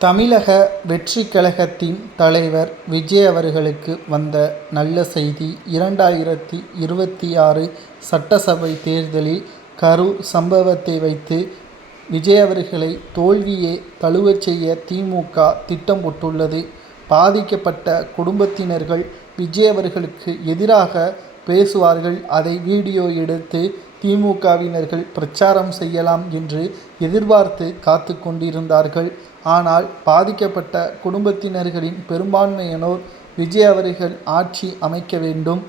தமிழக வெற்றி கழகத்தின் தலைவர் விஜய் அவர்களுக்கு வந்த நல்ல செய்தி இரண்டாயிரத்தி இருபத்தி ஆறு சட்டசபை தேர்தலில் கரூர் சம்பவத்தை வைத்து விஜய் அவர்களை தோல்வியே தழுவச் செய்ய திமுக திட்டம் போட்டுள்ளது. பாதிக்கப்பட்ட குடும்பத்தினர்கள் விஜய் அவர்களுக்கு எதிராக பேசுவார்கள் அதை வீடியோ எடுத்து திமுகவினர்கள் பிரச்சாரம் செய்யலாம் என்று எதிர்பார்த்து காத்து கொண்டிருந்தார்கள். ஆனால் பாதிக்கப்பட்ட குடும்பத்தினர்களின் பெரும்பான்மையினோர் விஜய் அவர்கள் ஆட்சி அமைக்க வேண்டும்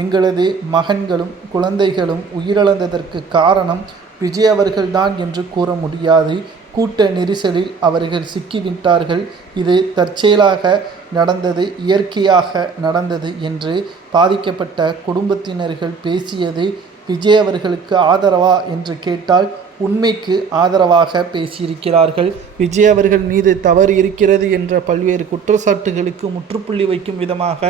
எங்களது மகன்களும் குழந்தைகளும் உயிரிழந்ததற்கு காரணம் விஜய் அவர்கள்தான் என்று கூற முடியாது. கூட்ட நெரிசலில் அவர்கள் சிக்கிவிட்டார்கள். இது தற்செயலாக நடந்தது இயற்கையாக நடந்தது என்று பாதிக்கப்பட்ட குடும்பத்தினர்கள் பேசியது விஜய் அவர்களுக்கு ஆதரவா என்று கேட்டால் உண்மைக்கு ஆதரவாக பேசியிருக்கிறார்கள். விஜய் அவர்கள் மீது தவறு இருக்கிறது என்ற பல்வேறு குற்றச்சாட்டுகளுக்கு முற்றுப்புள்ளி வைக்கும் விதமாக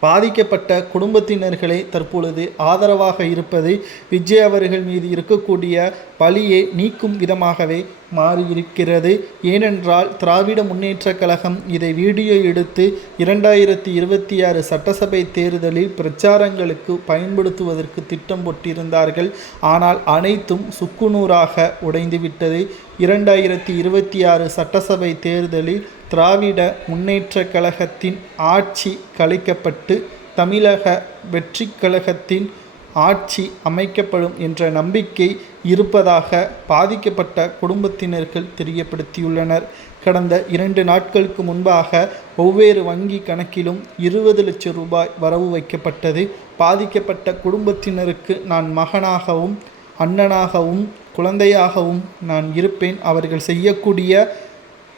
பாதிக்கப்பட்ட குடும்பத்தினர்களே தற்பொழுது ஆதரவாக இருப்பது விஜய் அவர்கள் மீது இருக்கக்கூடிய பழியை நீக்கும் விதமாகவே மாறியிருக்கிறது. ஏனென்றால் திராவிட முன்னேற்றக் கழகம் இதை வீடியோ எடுத்து இரண்டாயிரத்தி இருபத்தி ஆறு சட்டசபை தேர்தலில் பிரச்சாரங்களுக்கு பயன்படுத்துவதற்கு திட்டம் போட்டிருந்தார்கள். ஆனால் அனைத்தும் சுக்குநூறாக உடைந்துவிட்டது. இரண்டாயிரத்தி இருபத்தி ஆறு சட்டசபை தேர்தலில் திராவிட முன்னேற்றக் கழகத்தின் ஆட்சி கலைக்கப்பட்டு தமிழக வெற்றிக் கழகத்தின் ஆட்சி அமைக்கப்படும் என்ற நம்பிக்கை இருப்பதாக பாதிக்கப்பட்ட குடும்பத்தினர்கள் தெரியப்படுத்தியுள்ளனர். கடந்த இரண்டு நாட்களுக்கு முன்பாக ஒவ்வொரு வங்கி கணக்கிலும் இருபது லட்சம் ரூபாய் வரவு வைக்கப்பட்டது. பாதிக்கப்பட்ட குடும்பத்தினருக்கு நான் மகனாகவும் அண்ணனாகவும் குழந்தையாகவும் நான் இருப்பேன். அவர்கள் செய்யக்கூடிய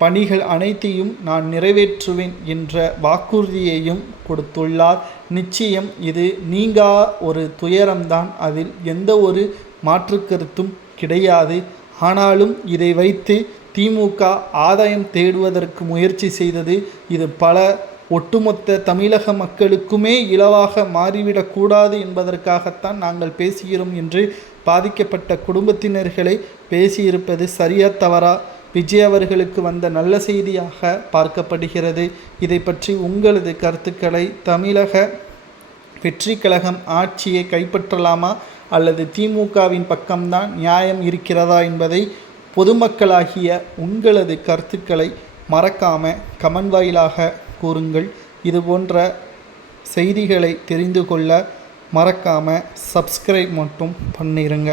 பணிகள் அனைத்தையும் நான் நிறைவேற்றுவேன் என்ற வாக்குறுதியையும் கொடுத்துள்ளார். நிச்சயம் இது நீங்கா ஒரு துயரம்தான் அதில் எந்த ஒரு மாற்று கருத்தும் கிடையாது. ஆனாலும் இதை வைத்து திமுக ஆதாயம் தேடுவதற்கு முயற்சி செய்தது. இது பல ஒட்டுமொத்த தமிழக மக்களுக்குமே இலவாக மாறிவிடக்கூடாது என்பதற்காகத்தான் நாங்கள் பேசுகிறோம் என்று பாதிக்கப்பட்ட குடும்பத்தினர்களை பேசியிருப்பது சரியா தவறா? விஜய் அவர்களுக்கு வந்த நல்ல செய்தியாக பார்க்கப்படுகிறது. இதை பற்றி உங்களது கருத்துக்களை தமிழக வெற்றி கழகம் ஆட்சியை கைப்பற்றலாமா அல்லது திமுகவின் பக்கம்தான் நியாயம் இருக்கிறதா என்பதை பொதுமக்களாகிய உங்களது கருத்துக்களை மறக்காம கமன் வாயிலாக கூறுங்கள். இது போன்ற செய்திகளை தெரிந்து கொள்ள மறக்காம சப்ஸ்கிரைப் மட்டும் பண்ணிருங்க.